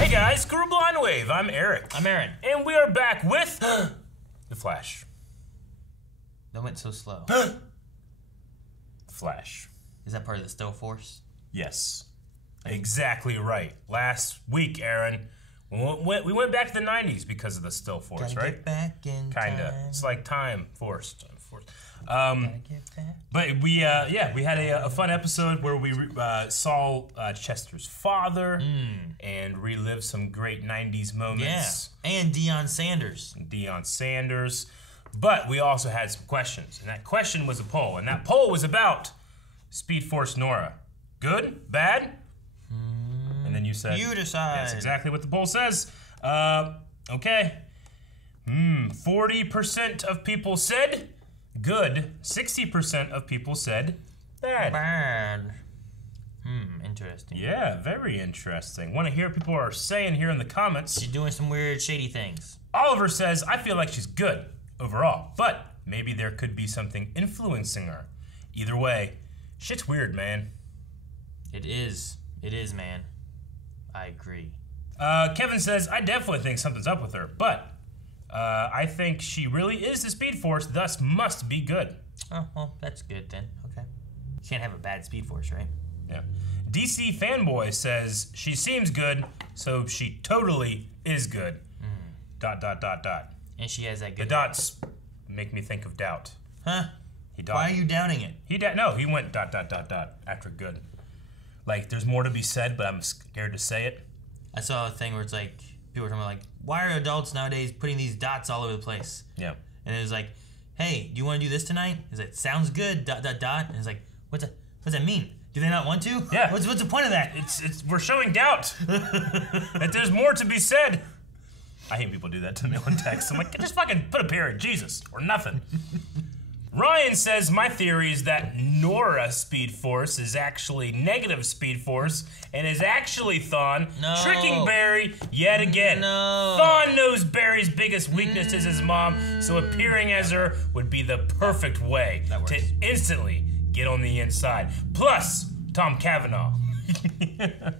Hey guys, Screw Blind Wave. I'm Eric. I'm Aaron. And we are back with The Flash. That went so slow. Flash. Is that part of the Still Force? Yes. Exactly right. Last week, Aaron, we went back to the 90s because of the Still Force, Gotta right? Get back in Kinda. time. It's like time forced. Gotta get back. But we had a fun episode where we saw Chester's father and relived some great 90s moments. Yeah, and Deion Sanders. But we also had some questions, and that question was a poll, and that poll was about Speed Force Nora. Good? Bad? And then you said... You decide. That's exactly what the poll says. Okay. 40% of people said good. 60% of people said bad. Bad. Interesting. Yeah, very interesting. Want to hear what people are saying here in the comments. She's doing some weird, shady things. Oliver says, I feel like she's good overall, but maybe there could be something influencing her. Either way, shit's weird, man. It is. It is, man. I agree. Kevin says, I definitely think something's up with her, but I think she really is the Speed Force, thus must be good. Oh, well, that's good then. Okay. You can't have a bad Speed Force, right? Yeah. DC Fanboy says, she seems good, so she totally is good. ... And she has that good... The dots make me think of doubt. Huh? He Why are you doubting it? No, he went ... after good. Like, there's more to be said, but I'm scared to say it. I saw a thing where it's like, people were talking about like, why are adults nowadays putting these dots all over the place? Yeah. And it was like, hey, do you want to do this tonight? He's like, sounds good, ... And it's like, what does that mean? Do they not want to? Yeah. What's the point of that? We're showing doubt. That there's more to be said. I hate people do that to me on text. I'm like, just fucking put a period, Jesus, or nothing. Ryan says, my theory is that Nora Speed Force is actually negative Speed Force and is actually Thawne tricking Barry yet again. No. Thawne knows Barry's biggest weakness is his mom, so appearing as her would be the perfect way to instantly get on the inside. Plus, Tom Cavanaugh. Yes. I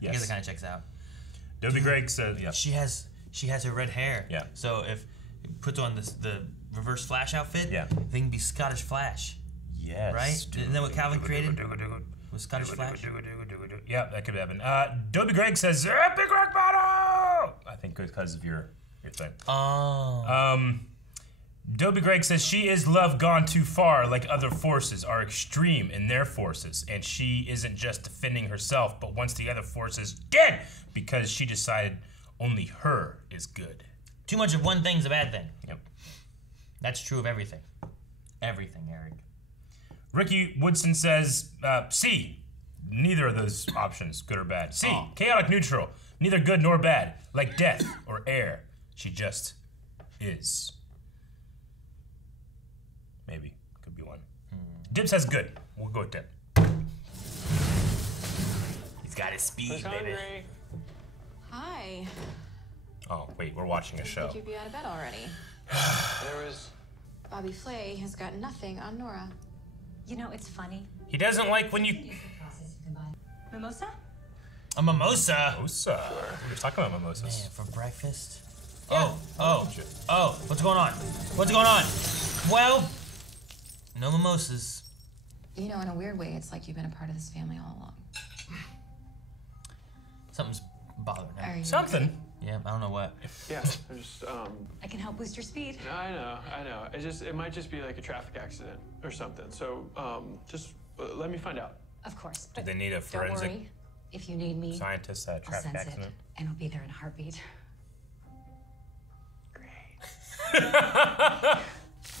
guess it kind of checks out. Dobie Greg says, yeah. She has her red hair. Yeah. So if it puts on the reverse Flash outfit, yeah, they can be Scottish Flash. Yes. Right? Isn't that what Calvin created? Was Scottish Flash? Yeah, that could happen. Dobie Greg says, Epic Rock Battle! I think because of your thing. Oh. Dobie Greg says, she is love gone too far, like other forces are extreme in their forces, and she isn't just defending herself, but wants the other forces dead because she decided only her is good. Too much of one thing's a bad thing. Yep. That's true of everything. Everything, Eric. Ricky Woodson says, C. Neither of those options, good or bad. C. Chaotic neutral. Neither good nor bad. Like death or air. She just is. Maybe. Could be one. Dib says good. We'll go with Dib. He's got his speed, baby. Hi. Oh, wait, we're watching a show. Think you'd be out of bed already. There is... Bobby Flay has got nothing on Nora. You know, it's funny. He doesn't like when you... Mimosa? A mimosa? Mimosa. We were talking about mimosas. Man, for breakfast? Yeah. Oh, what's going on? What's going on? Well, no mimosas. You know, in a weird way, it's like you've been a part of this family all along. Something's bothering Are him. you Something. okay? Yeah, I don't know what. Yeah, I just, I can help boost your speed. I know. It might just be like a traffic accident or something. So, just let me find out. Of course. Do they need a Don't forensic worry. If you need me, scientist at a I'll traffic sense accident? it, and I'll be there in a heartbeat. Great.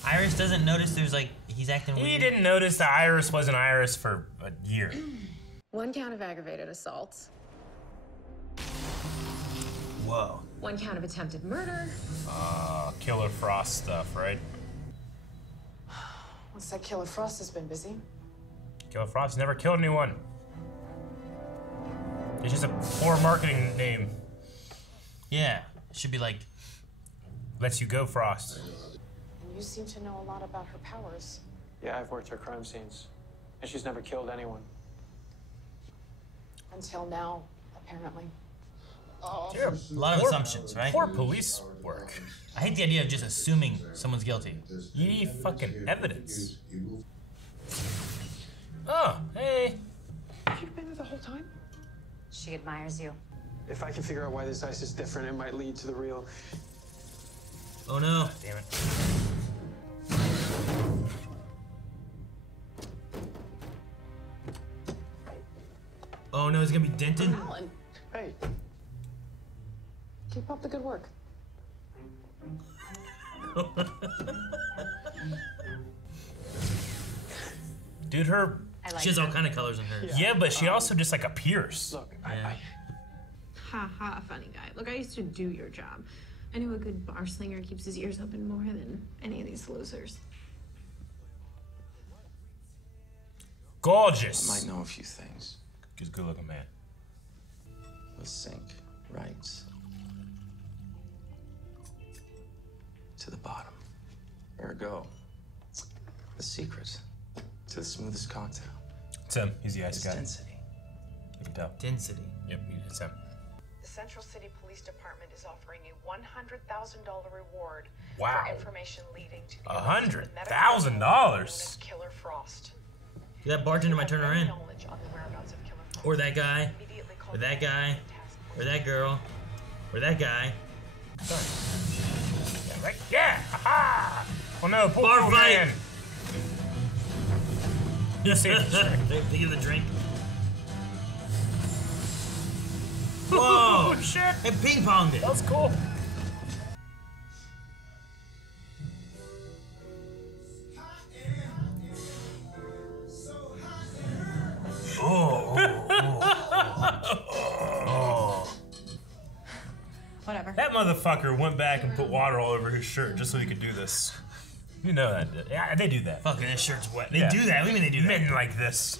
Iris doesn't notice there's like, he's acting weird. He didn't notice the iris wasn't Iris for a year. 1 count of aggravated assault. Whoa. 1 count of attempted murder. Killer Frost stuff, right? Looks like Killer Frost has been busy. Killer Frost never killed anyone. It's just a poor marketing name. Yeah, it should be like... Lets you go, Frost. And you seem to know a lot about her powers. Yeah, I've worked her crime scenes, and she's never killed anyone. Until now, apparently. Terrible. A lot of assumptions, right? Poor police work. I hate the idea of just assuming someone's guilty. You need fucking evidence. Oh, hey. You've been there the whole time? She admires you. If I can figure out why this ice is different, it might lead to the real. Oh no. Damn it. Oh no, it's gonna be dented? Alan, Hey, keep up the good work. Dude, her. I like She has all her. kind of colors in hers. Yeah, but she also just like appears. look, Yeah. Ha ha, funny guy. Look, I used to do your job. I knew a good bar slinger keeps his ears open more than any of these losers. Gorgeous. Might know a few things. He's a good looking man. Let's sink right to the bottom. Ergo, the secret to the smoothest cocktail It's him. He's the ice is guy. density. You can tell. Density. Yep, it's him. The Central City Police Department is offering a $100,000 reward Wow. for information leading to the $100,000? known as Killer Frost. That bartender might turn her in. Knowledge on the whereabouts of Killer Frost. Or that guy. Immediately call Or that the guy. task force. Or that girl. Or that guy. Yeah, right? Yeah! Aha! Oh no, poor Bar fight. man. You saved the trick. They give the drink. Whoa! Oh shit! It ping ponged it. That was cool. Whatever. That motherfucker went back and put water all over his shirt just so he could do this. You know that. Yeah, they do that. Fucking this shirt's wet. They Yeah. do that. What do you mean they do that? Men like this.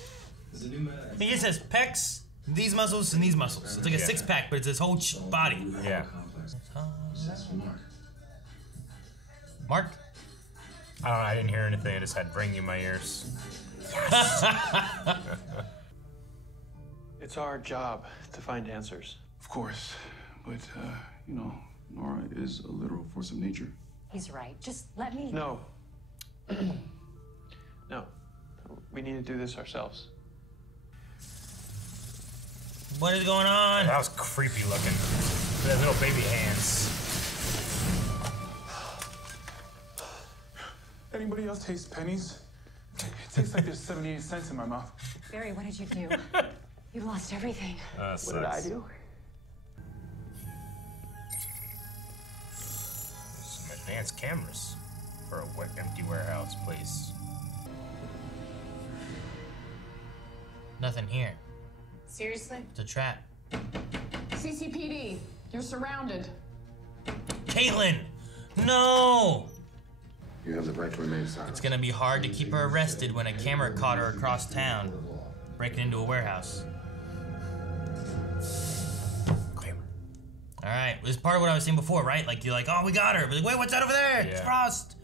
He just has pecs, these muscles, and these muscles. It's like a Yeah. six-pack, but it's his whole body. Yeah. Mark? I don't know. I didn't hear anything. I just had ringing in my ears. it's our job to find answers. Of course, but, you know, Nora is a literal force of nature. He's right. Just let me. No. No. We need to do this ourselves. What is going on? That was creepy looking. With those little baby hands. Anybody else taste pennies? It tastes like there's 78 cents in my mouth. Barry, what did you do? You lost everything. What did I do? Some advanced cameras for a empty warehouse place. Nothing here. Seriously? It's a trap. CCPD, you're surrounded. Caitlin! No! You have the right to remain silent. It's gonna be hard to keep her arrested when a camera caught her across town, breaking into a warehouse. Kramer. Alright, this is part of what I was saying before, right? Like, you're like, oh, we got her. But like, wait, what's that over there? It's Yeah. Frost.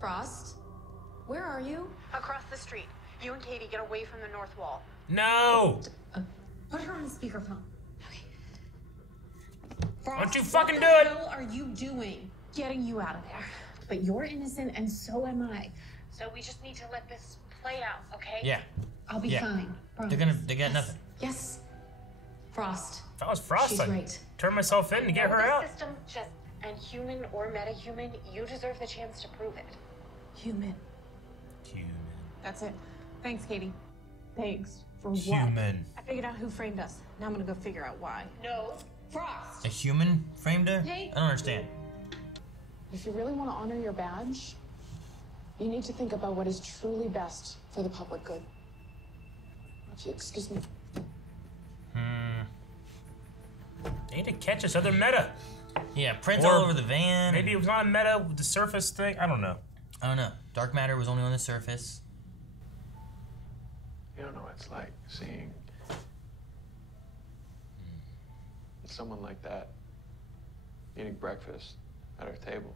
Frost, where are you? Across the street. You and Katie get away from the north wall. No! Put her on speakerphone. Okay. Why don't you Frost, fucking what do the it? hell are you doing? Getting you out of there. But you're innocent and so am I. So we just need to let this play out, okay? Yeah. I'll be Yeah. fine. They got nothing. Yes. Frost. If I was Frost, She's I'd right. turn myself in to get her out. System just, and human or meta-human, you deserve the chance to prove it. Human. Human. That's it. Thanks, Katie. Thanks. For what? Human. I figured out who framed us. Now I'm gonna go figure out why. No. Frost! A human framed her? Hey. I don't understand. If you really want to honor your badge, you need to think about what is truly best for the public good. If you excuse me. They need to catch this other meta. Yeah, prints Or all over the van. Maybe it was not a meta with the surface thing. I don't know. I don't know. Dark matter was only on the surface. You don't know what it's like seeing someone like that eating breakfast at our table.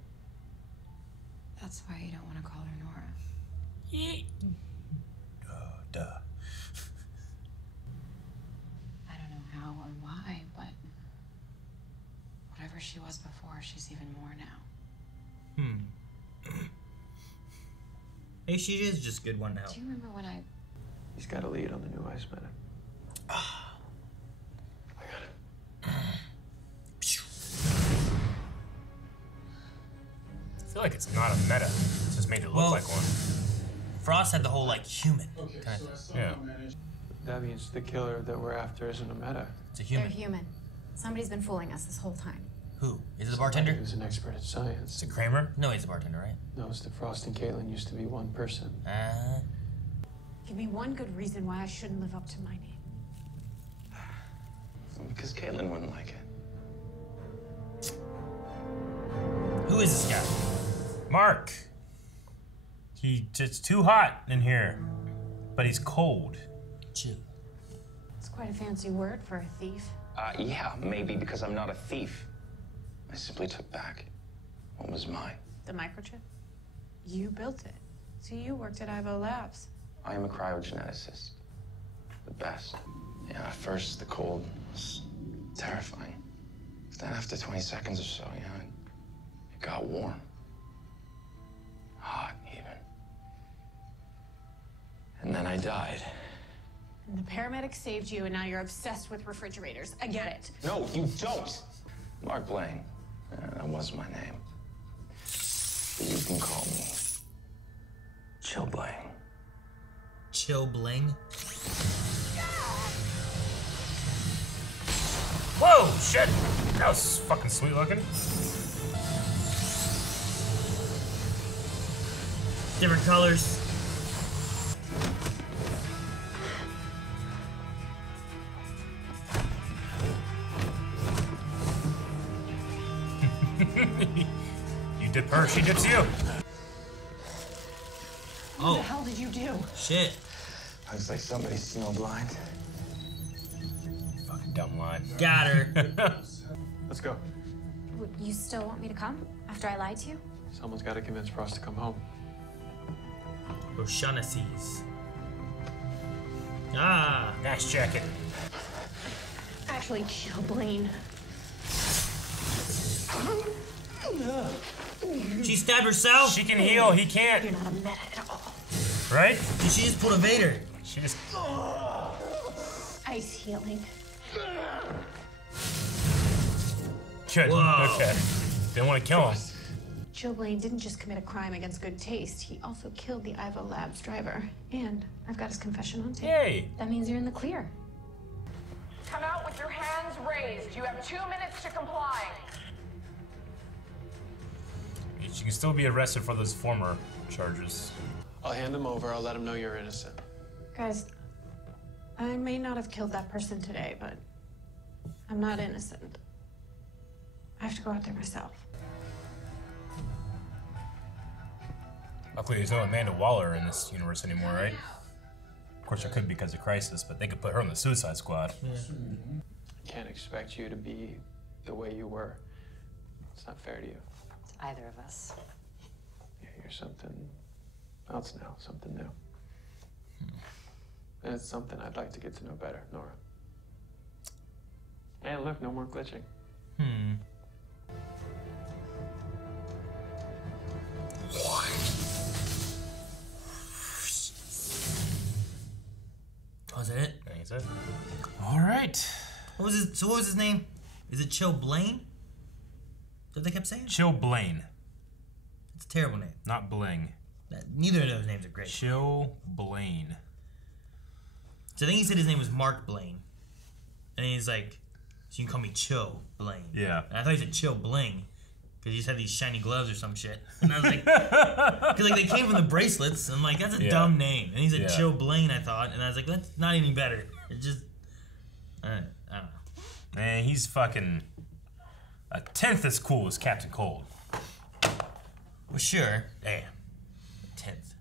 That's why you don't want to call her Nora. Duh. I don't know how or why, but whatever she was before, she's even more now. Maybe she is just good one now. Do you remember when I... He's got a lead on the new ice meta. I got it. I feel like it's not a meta. It's just made it look like one. Frost had the whole, like, human kind of thing. Yeah. That means the killer that we're after isn't a meta. It's a human. They're human. Somebody's been fooling us this whole time. Who? Is it the bartender? Who's an expert at science. Is it Kramer? No, he's the bartender, right? Knows that Frost and Caitlin used to be one person. Give me one good reason why I shouldn't live up to my name. Because Caitlin wouldn't like it. Who is this guy? Mark. It's too hot in here, but he's cold. Chill. It's quite a fancy word for a thief. Yeah, maybe because I'm not a thief. I simply took back what was mine. The microchip? You built it. So you worked at Ivo Labs. I am a cryogeneticist. The best. Yeah, at first the cold was terrifying. But then after 20 seconds or so, it got warm. Hot, even. And then I died. And the paramedic saved you, and now you're obsessed with refrigerators. I get it. No, you don't! Mark Blaine. That was my name. But you can call me Chill Blaine. Chill Bling? Whoa, shit! That was fucking sweet looking. Different colors. You dip her, she dips you. What the hell did you do? Shit. Looks like somebody's snowblind. Fucking dumb line. Got her. Let's go. You still want me to come after I lied to you? Someone's got to convince Frost to come home. O'Shaughnessy's. Ah. Nice jacket. Actually, Chill Blaine. She stabbed herself? She can heal, he can't. You're not a meta at all. Right? She just pulled a Vader. She just... Ice healing. Good. Whoa. Okay. Didn't want to kill him. Chill Blaine didn't just commit a crime against good taste. He also killed the Ivo Labs driver. And I've got his confession on tape. Yay. That means you're in the clear. Come out with your hands raised. You have 2 minutes to comply. She can still be arrested for those former charges. I'll hand them over. I'll let them know you're innocent. Guys, I may not have killed that person today, but I'm not innocent. I have to go out there myself. Luckily, there's no Amanda Waller in this universe anymore, right? Of course, there could be because of Crisis, but they could put her on the Suicide Squad. I can't expect you to be the way you were. It's not fair to you. To either of us. Yeah, you're something else now, something new. And it's something I'd like to get to know better, Nora. And look, no more glitching. Was that it? That's it. All right. What was his name? Is it Chill Blaine? Is that what they kept saying? Chill Blaine. It's a terrible name. Not Bling. Neither of those names are great. Chill Blaine. So I think he said his name was Mark Blaine. And he's like, so you can call me Chill Blaine. Yeah. And I thought he said Chill Bling. Because he just had these shiny gloves or some shit. And I was like, because like they came from the bracelets. And I'm like, that's a dumb name. And he said Chill Blaine, I thought. And I was like, that's not any better. It just, I don't know. Man, he's fucking a tenth as cool as Captain Cold. Well, sure. Damn. 10th.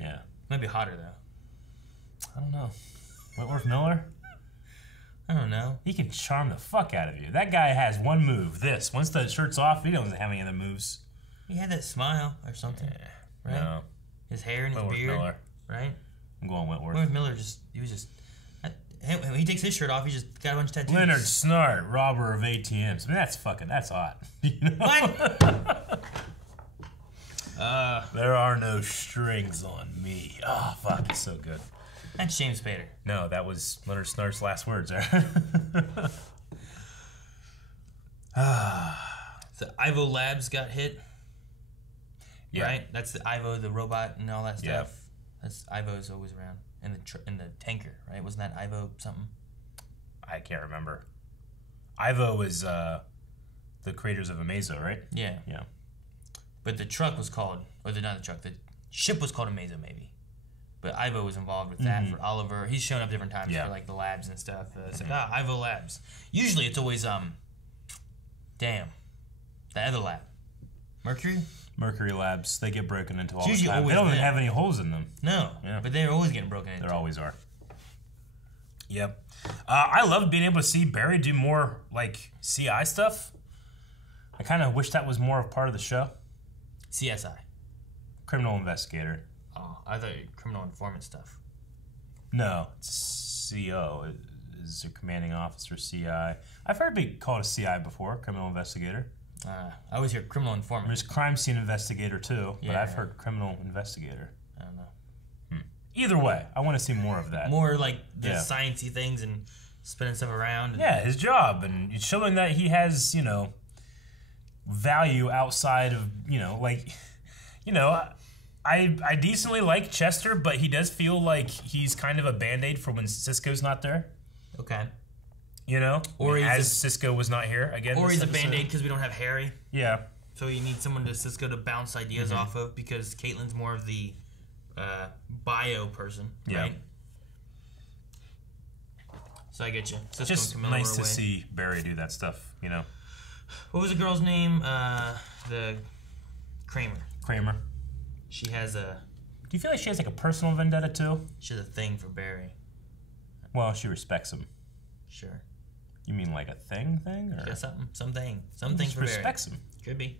Yeah. Might be hotter, though. I don't know. Whitworth Miller? I don't know. He can charm the fuck out of you. That guy has one move, this. Once the shirt's off, he doesn't have any other moves. He had that smile or something. Yeah. Right? No. His hair and his Whitworth beard. Miller. Right? I'm going Whitworth. Whitworth Miller he was just, he takes his shirt off. He just got a bunch of tattoos. Leonard Snart, robber of ATMs. I mean, that's hot. You know? What? There are no strings on me. Oh, fuck, it's so good. That's James Spader. No, that was Leonard Snart's last words there. The Ivo Labs got hit. Yeah. Right? That's the Ivo, the robot, and all that stuff. Yeah. That's Ivo's always around. In the tanker, right? Wasn't that Ivo something? I can't remember. Ivo is the creators of Amazo, right? Yeah. Yeah. But the truck was called, not the truck, the ship was called Amazo maybe. But Ivo was involved with that for Oliver. He's shown up different times for like the labs and stuff. It's like, Ivo Labs. Usually it's always, the other lab. Mercury Labs, they get broken into all the usually time. They always don't even them. have any holes in them. No, Yeah. but they're always getting broken into. There always are. Yep. I love being able to see Barry do more, like, CI stuff. I kind of wish that was more of part of the show. CSI. Criminal investigator. Oh, I thought criminal informant stuff. No, it's CO. Is a commanding officer, CI. I've heard it be called a CI before, criminal investigator. I always hear criminal informant. There's crime scene investigator too, but Yeah. I've heard criminal investigator. I don't know. Either way, I want to see more of that. More like the sciencey things and spinning stuff around. And Yeah, his job and showing that he has, value outside of, I decently like Chester, but he does feel like he's kind of a Band-Aid for when Cisco's not there. Okay. Or as Cisco was not here again. Or this he's a episode. Band-Aid because we don't have Harry. Yeah. So you need someone to Cisco to bounce ideas off of because Caitlin's more of the bio person, right? So I get you. Cisco Just and Camilla nice were to away. see Barry do that stuff, What was the girl's name? The Kramer. Kramer. She has a... Do you feel like she has like a personal vendetta too? She has a thing for Barry. Well, she respects him. Sure. You mean like a thing? Or? She got something She for respects Barry. him. Could be.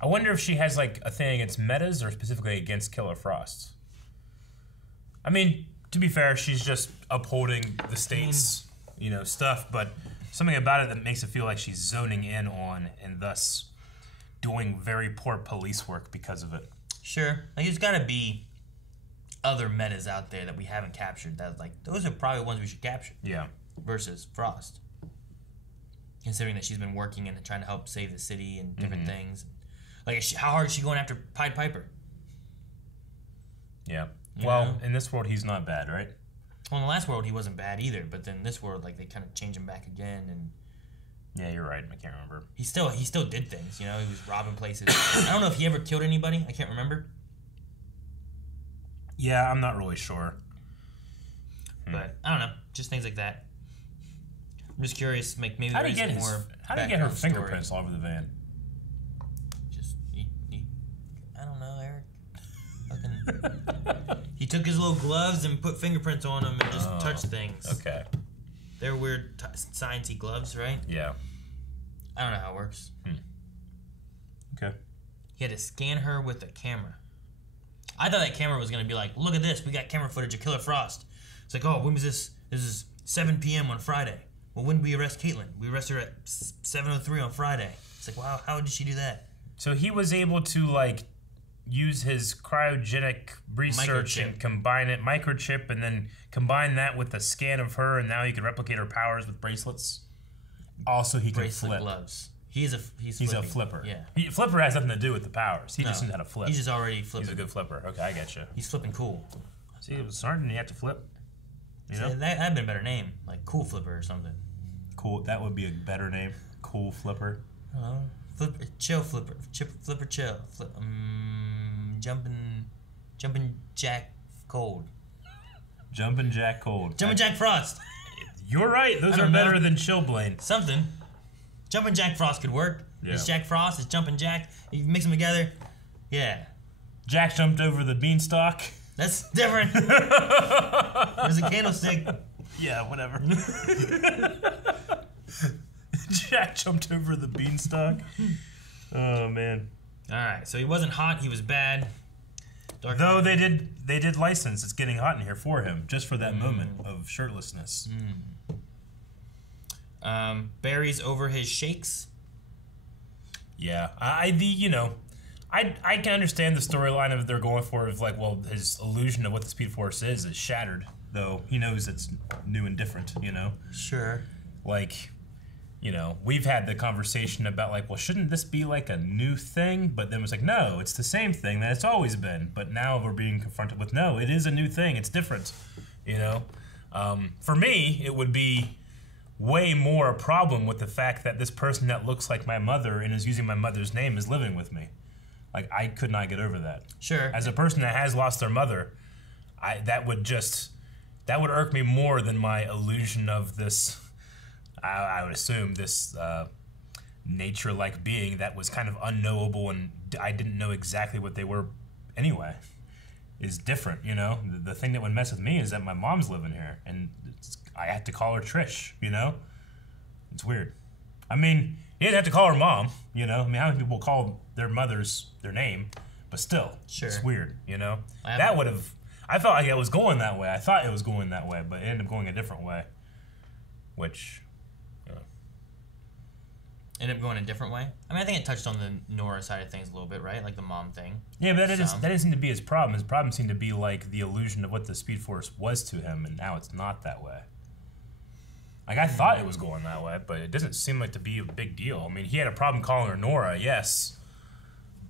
I wonder if she has like a thing against metas or specifically against Killer Frost. I mean, to be fair, she's just upholding the state's, stuff, but something about it that makes it feel like she's zoning in on and thus doing very poor police work because of it. Sure. Like, there's got to be other metas out there that we haven't captured. That those are probably ones we should capture. Yeah. Versus Frost. Considering that she's been working and trying to help save the city and different things. Like, how hard is she going after Pied Piper? Yeah. Well, in this world, he's not bad, right? Well, in the last world, he wasn't bad either. But then this world, they kind of change him back again. And yeah, you're right. I can't remember. He still did things. He was robbing places. I don't know if he ever killed anybody. I can't remember. Yeah, I'm not really sure. But I don't know. Just things like that. I'm just curious. Maybe How do you get more. How do you get her fingerprints all over the van? Just I don't know, Eric. Fucking. He took his little gloves and put fingerprints on them and just touched things. Okay. They're weird sciencey gloves, right? Yeah. I don't know how it works. Okay. He had to scan her with a camera. I thought that camera was going to be like, look at this. We got camera footage of Killer Frost. It's like, oh, when was this? This is 7 p.m. on Friday. Well, when did we arrest Caitlin? We arrested her at 7:03 on Friday. It's like, wow, how did she do that? So he was able to, use his cryogenic research and combine it, microchip, and then combine that with a scan of her, and now he can replicate her powers with bracelets. Also, he can Bracelet flip. gloves. He's a flipper. Yeah. Flipper has nothing to do with the powers. He just knows how to flip. He's just already flipping. He's a good flipper. Okay, I get you. He's flipping cool. See, it was Sergeant, you have to flip. That'd been a better name, like Cool Flipper or something. Cool. That would be a better name. Cool Flipper. Chill Flipper. Flipper chill. Jumping Jack Cold. Jumping Jack Cold. Jumping Jack Frost. You're right. Those are better than Chillblain. Something. Jumping Jack Frost could work. Yeah. It's Jack Frost. It's Jumping Jack. You mix them together. Yeah. Jack jumped over the beanstalk. That's different. There's a candlestick. Yeah, whatever. Jack jumped over the beanstalk. Oh, man. All right, so he wasn't hot. He was bad. Though they did license "It's Getting Hot in Here" for him, just for that moment of shirtlessness. Barry's over his shakes. Yeah, I can understand the storyline of they're going for of like, well, his illusion of what the Speed Force is shattered. Though he knows it's new and different, Sure. Like, we've had the conversation about like, well, shouldn't this be like a new thing? But then it's like, no, it's the same thing that it's always been. But now we're being confronted with, no, it is a new thing. It's different, For me, it would be way more a problem with the fact that this person that looks like my mother and is using my mother's name is living with me. Like, I could not get over that. Sure. As a person that has lost their mother, that would irk me more than my illusion of this, I would assume, this nature-like being that was kind of unknowable and I didn't know exactly what they were anyway, is different, The thing that would mess with me is that my mom's living here and I have to call her Trish, It's weird. I mean, you didn't have to call her mom, I mean, how many people call their mothers their name? But still, sure. It's weird, That would have... I felt like it was going that way. I thought it was going that way, but it ended up going a different way. Which, Ended up going a different way? I mean, I think it touched on the Nora side of things a little bit, right? Like the mom thing. Yeah, but that didn't seem to be his problem. His problem seemed to be like the illusion of what the Speed Force was to him, and now it's not that way. Like, I thought it was going that way, but it doesn't seem like to be a big deal. I mean, he had a problem calling her Nora, yes,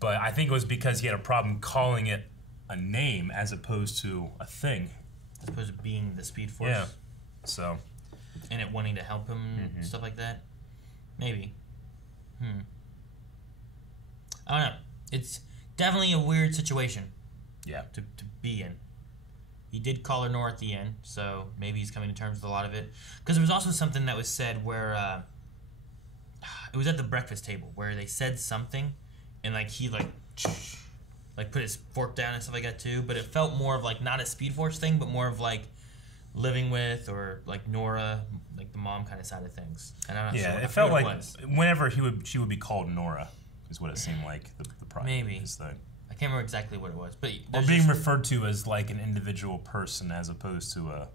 but I think it was because he had a problem calling it a name as opposed to a thing. As opposed to being the Speed Force? Yeah. So. And it wanting to help him, stuff like that? Maybe. I don't know. It's definitely a weird situation. Yeah. To be in. He did call her Nora at the end, so maybe he's coming to terms with a lot of it. Because there was also something that was said where it was at the breakfast table where they said something, and like he like put his fork down and stuff like that too. But it felt more of like not a Speed Force thing, but more of like living with or like Nora, like the mom kind of side of things. And I'm not sure. It felt like whenever she would be called Nora is what it seemed like the problem. Maybe. His thing. I can't remember exactly what it was, but or being referred to as like an individual person as opposed to a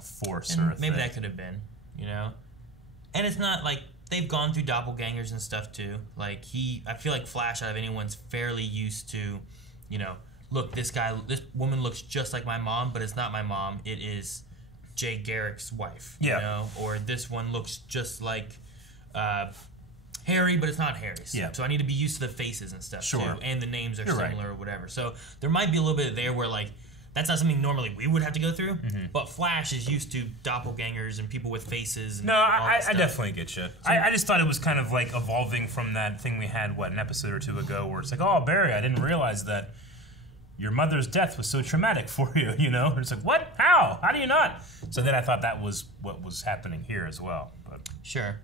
force or a thing. Maybe that could have been, And it's not like they've gone through doppelgangers and stuff too. Like I feel like Flash out of anyone's fairly used to, look, this woman looks just like my mom, but it's not my mom. It is Jay Garrick's wife, Or this one looks just like Harry, but it's not Harry's. Yeah. So I need to be used to the faces and stuff too, and the names are You're similar or whatever. So there might be a little bit there where like that's not something normally we would have to go through, but Flash is used to doppelgangers and people with faces. And I definitely get you. I just thought it was kind of like evolving from that thing we had, an episode or two ago, where it's like, oh, Barry, I didn't realize that your mother's death was so traumatic for you, And it's like, what? How? How do you not? So then I thought that was what was happening here as well. But sure.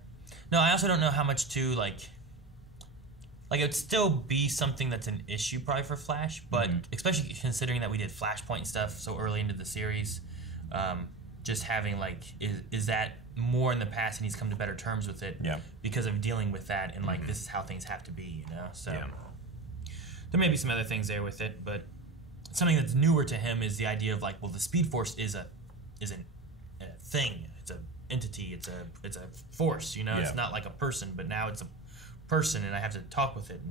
No, I also don't know how much to like it would still be something that's an issue probably for Flash, but especially considering that we did Flashpoint and stuff so early into the series, just having is that more in the past and he's come to better terms with it because of dealing with that and this is how things have to be, So there may be some other things there with it, but something that's newer to him is the idea of the Speed Force is a thing. It's a entity. It's a force. It's not like a person, but now it's a person, and I have to talk with it.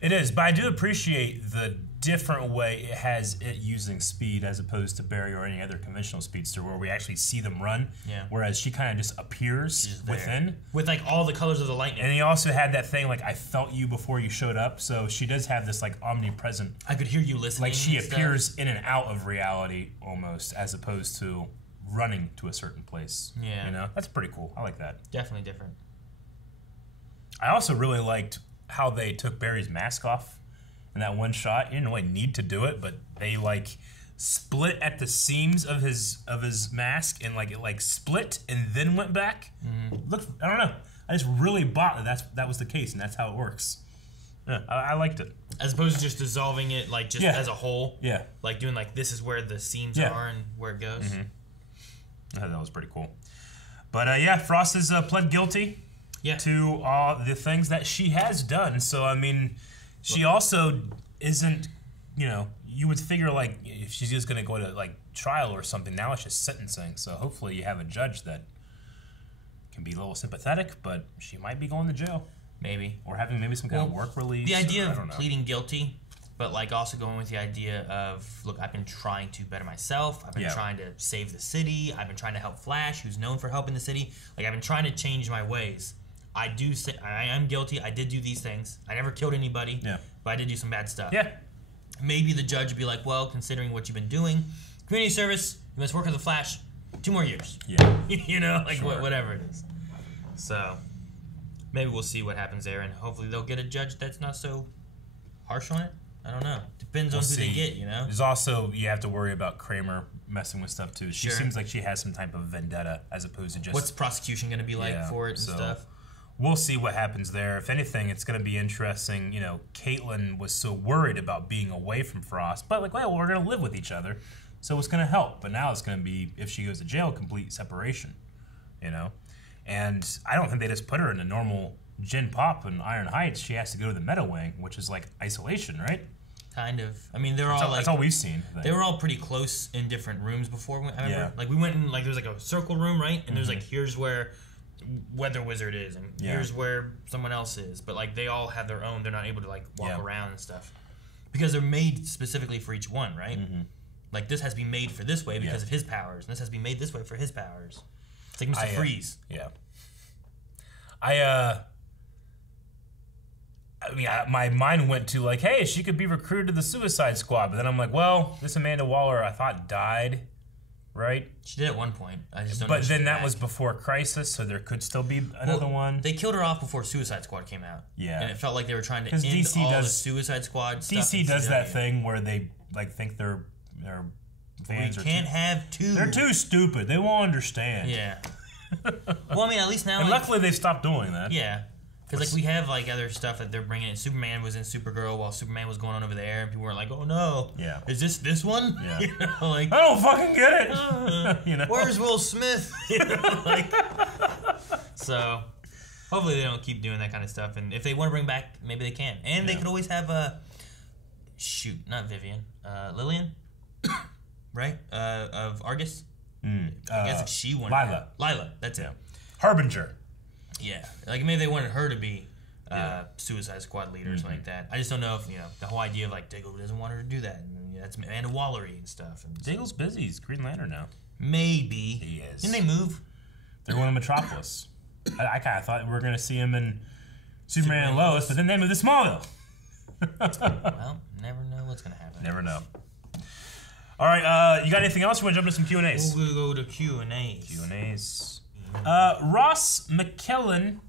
It is, but I do appreciate the different way it has it using speed as opposed to Barry or any other conventional speedster, where we actually see them run. Yeah. Whereas she kind of just appears within with all the colors of the lightning. And he also had that thing I felt you before you showed up. So she does have this omnipresent. I could hear you listening. She appears in and out of reality almost, as opposed to running to a certain place. Yeah. That's pretty cool. I like that. Definitely different. I also really liked how they took Barry's mask off in that one shot. You didn't really need to do it, but they split at the seams of his mask and it split and then went back. Look, I don't know. I just really bought that was the case, and that's how it works. Yeah, I liked it. As opposed to just dissolving it as a whole. Yeah. Doing this is where the seams are and where it goes. I thought that was pretty cool. But Frost has pled guilty. To the things that she has done. So, I mean, she also isn't, you you would figure like if she's just gonna go to like trial or something, now it's just sentencing. So hopefully you have a judge that can be a little sympathetic, but she might be going to jail. Maybe. Or having maybe some kind of work release. The idea of pleading guilty, but like also going with the idea of, look, I've been trying to better myself. I've been trying to save the city. I've been trying to help Flash, who's known for helping the city. Like, I've been trying to change my ways. I am guilty. I did do these things. I never killed anybody. Yeah. But I did do some bad stuff. Yeah. Maybe the judge would be like, well, considering what you've been doing, community service, you must work as a Flash 2 more years. Yeah. You know, like whatever it is. So maybe we'll see what happens there, and hopefully they'll get a judge that's not so harsh on it. I don't know. Depends on who they get, you know? There's also, you have to worry about Kramer messing with stuff too. She seems like she has some type of vendetta as opposed to just... What's prosecution going to be like for it and stuff? We'll see what happens there. If anything, it's going to be interesting. You know, Caitlin was so worried about being away from Frost, but like, well, we're going to live with each other, so it's going to help. But now it's going to be, if she goes to jail, complete separation, you know? And I don't think they just put her in a normal Gen Pop in Iron Heights. She has to go to the Meta Wing, which is like isolation, right? Kind of. I mean, they're all like... That's all we've seen. They were all pretty close in different rooms before. I remember, like, we went in, like, there was like a circle room, right? And there's like, here's where Weather Wizard is, and here's where someone else is. But like, they all have their own. They're not able to like walk around and stuff because they're made specifically for each one, right? Like, this has to be made for this way because of his powers, and this has to be made this way for his powers. It's like Mr. Freeze. Yeah. I mean, my mind went to like, hey, she could be recruited to the Suicide Squad, but then I'm like, well, this Amanda Waller I thought died, right? She did at one point. I just don't know. But then that was before Crisis, so there could still be another one. They killed her off before Suicide Squad came out. Yeah, and it felt like they were trying to end all the Suicide Squad stuff. DC does that thing where they like think their fans can't have two. They're too stupid. They won't understand. Yeah. Well, I mean, at least now. And luckily, they stopped doing that. Yeah. Because, like, we have, like, other stuff that they're bringing in. Superman was in Supergirl while Superman was going on over there, and people were like, oh, no. Yeah. Is this one? Yeah. You know, like, I don't fucking get it. You know? Where's Will Smith? You know, like, so, hopefully they don't keep doing that kind of stuff. And if they want to bring back, maybe they can. And they could always have not Vivian. Lillian? Right? Of Argus? I guess if she wanted Lila, that's it. Harbinger. Yeah, like maybe they wanted her to be Suicide Squad leader or something like that. I just don't know if, you know, the whole idea of like Diggle doesn't want her to do that. And, that's Amanda Wallery and stuff. And Diggle's busy. He's Green Lantern now. Maybe. He is. Didn't they move? They're going to Metropolis. I kind of thought we were going to see him in Superman and Lois, but then they moved to Smallville. Well, never know what's going to happen. Never know. All right, you got anything else? You want to jump into some Q&As? We'll go to Q&As. Q&As. Ross McKellen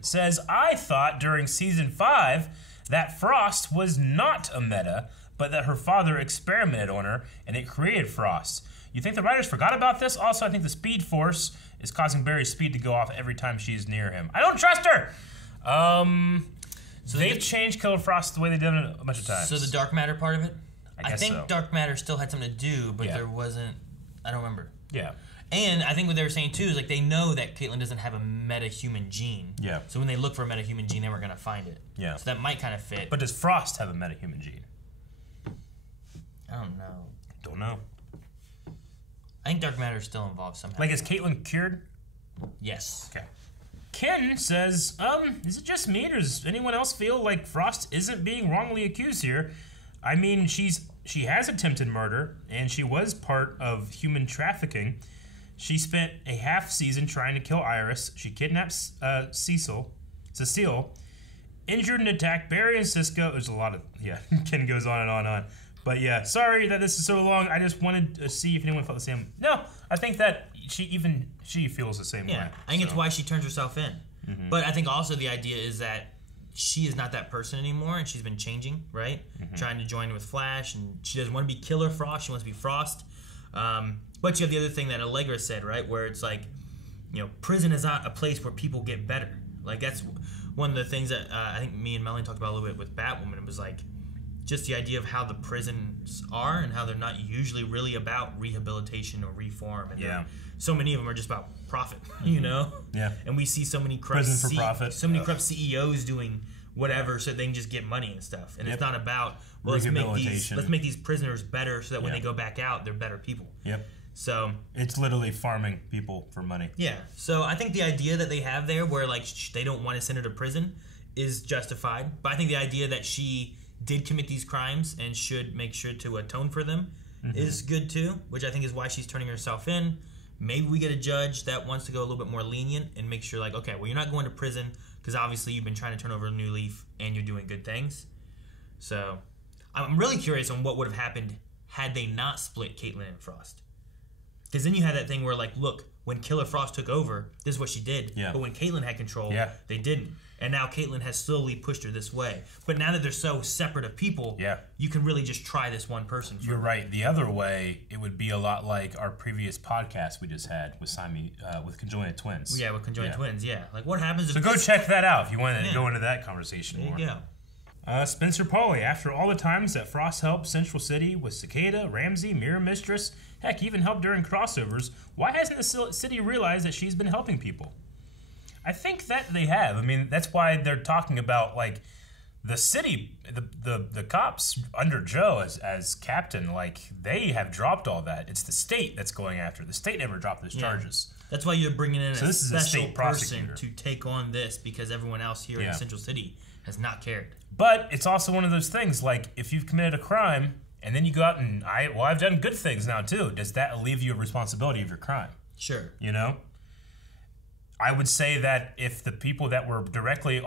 says, I thought during season 5 that Frost was not a meta, but that her father experimented on her and it created Frost. You think the writers forgot about this? Also, I think the Speed Force is causing Barry's speed to go off every time she's near him. I don't trust her! So they've changed Killer Frost the way they've done it a bunch of times. So the dark matter part of it? I think so. Dark matter still had something to do, but there wasn't, I don't remember. Yeah. And I think what they were saying too is like they know that Caitlin doesn't have a meta-human gene. Yeah. So when they look for a meta-human gene, they were going to find it. Yeah. So that might kind of fit. But does Frost have a meta-human gene? I don't know. Don't know. I think dark matter is still involved somehow. Like, is Caitlin cured? Yes. Okay. Ken says, is it just me or does anyone else feel like Frost isn't being wrongly accused here? I mean, she has attempted murder and she was part of human trafficking. She spent a half season trying to kill Iris. She kidnapped Cecile, injured and attacked Barry and Cisco. There's a lot of, Ken goes on and on and on. But yeah, sorry that this is so long. I just wanted to see if anyone felt the same. No, I think that she feels the same way. I think it's why she turns herself in. Mm-hmm. But I think also the idea is that she is not that person anymore and she's been changing, right? Mm-hmm. Trying to join with Flash and she doesn't want to be Killer Frost. She wants to be Frost. But you have the other thing that Allegra said, right? Where it's like, you know, prison is not a place where people get better. Like, that's one of the things that I think me and Melanie talked about a little bit with Batwoman. It was like, just the idea of how the prisons are and how they're not usually really about rehabilitation or reform. And so many of them are just about profit, you know? Yeah. And we see so many corrupt prison for profit. So many corrupt CEOs doing whatever, so they can just get money and stuff. And it's not about, well, let's make these prisoners better so that when they go back out, they're better people. Yep. So it's literally farming people for money. Yeah. So I think the idea that they have there, where like they don't want to send her to prison, is justified. But I think the idea that she did commit these crimes and should make sure to atone for them is good too, which I think is why she's turning herself in. Maybe we get a judge that wants to go a little bit more lenient and make sure, like, okay, well, you're not going to prison because obviously you've been trying to turn over a new leaf and you're doing good things. So I'm really curious on what would have happened had they not split Caitlin and Frost. Because then you had that thing where, like, look, when Killer Frost took over, this is what she did. Yeah. But when Caitlin had control, they didn't. And now Caitlin has slowly pushed her this way. But now that they're so separate of people, you can really just try this one person. You're right. The other way, it would be a lot like our previous podcast we just had with with conjoined twins. Yeah, with conjoined twins, Like, what happens if... So go check that out if you want to go into that conversation more. There you go. Spencer Pauly, after all the times that Frost helped Central City with Cicada, Ramsey, Mirror Mistress, heck, even helped during crossovers, why hasn't the city realized that she's been helping people? I think that they have. I mean, that's why they're talking about, like, the city, the cops under Joe as captain, like, they have dropped all that. It's the state that's going after. The state never dropped those charges. That's why you're bringing in a special person prosecutor to take on this, because everyone else here in Central City has not cared. But it's also one of those things, like, if you've committed a crime and then you go out and I've done good things now too, does that alleviate your responsibility of your crime? Sure. You know? I would say that if the people that were directly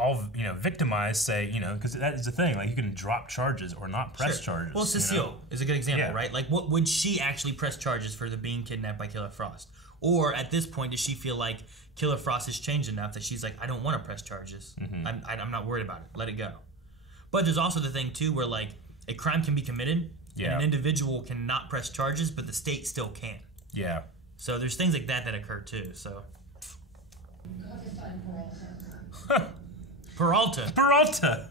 victimized say, because that is the thing, like, you can drop charges or not press charges. Well, Cecile is a good example, right? Like, what would she actually press charges for the being kidnapped by Killer Frost? Or at this point, does she feel like Killer Frost has changed enough that she's like, I don't want to press charges. I'm not worried about it. Let it go. But there's also the thing too, where like a crime can be committed and an individual cannot press charges, but the state still can. Yeah. So there's things like that occur too. So. Peralta.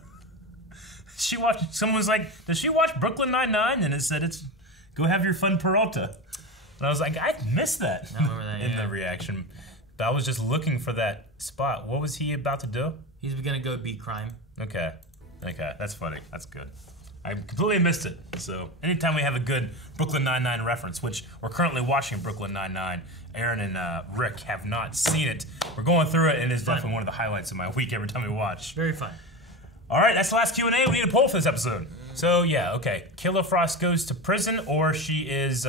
She watched. Someone was like, "Does she watch Brooklyn Nine-Nine?" And it said, "It's go have your fun, Peralta." And I was like, I missed that, I remember that in the reaction. But I was just looking for that spot. What was he about to do? He's gonna go beat crime. Okay, that's funny. That's good. I completely missed it. So anytime we have a good Brooklyn Nine-Nine reference, which we're currently watching Brooklyn Nine-Nine, Aaron and Rick have not seen it. We're going through it, and it's definitely one of the highlights of my week every time we watch. Very fun. All right, that's the last Q&A. We need a poll for this episode. So yeah, okay. Killer Frost goes to prison, or she is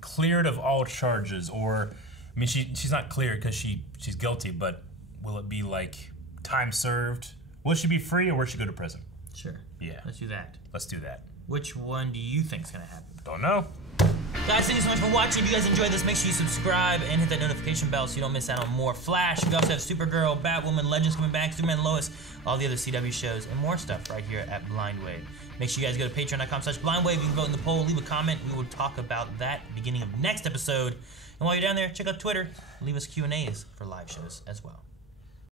cleared of all charges, or I mean, she's not cleared because she's guilty, but will it be like time served? Will she be free, or will she go to prison? Sure. Yeah. Let's do that. Let's do that. Which one do you think is gonna happen? Don't know. Guys, thank you so much for watching. If you guys enjoyed this, make sure you subscribe and hit that notification bell so you don't miss out on more Flash. We also have Supergirl, Batwoman, Legends coming back, Superman, Lois, all the other CW shows, and more stuff right here at Blindwave. Make sure you guys go to patreon.com/blindwave. You can vote in the poll, leave a comment. We will talk about that beginning of next episode. And while you're down there, check out Twitter. Leave us Q&As for live shows as well.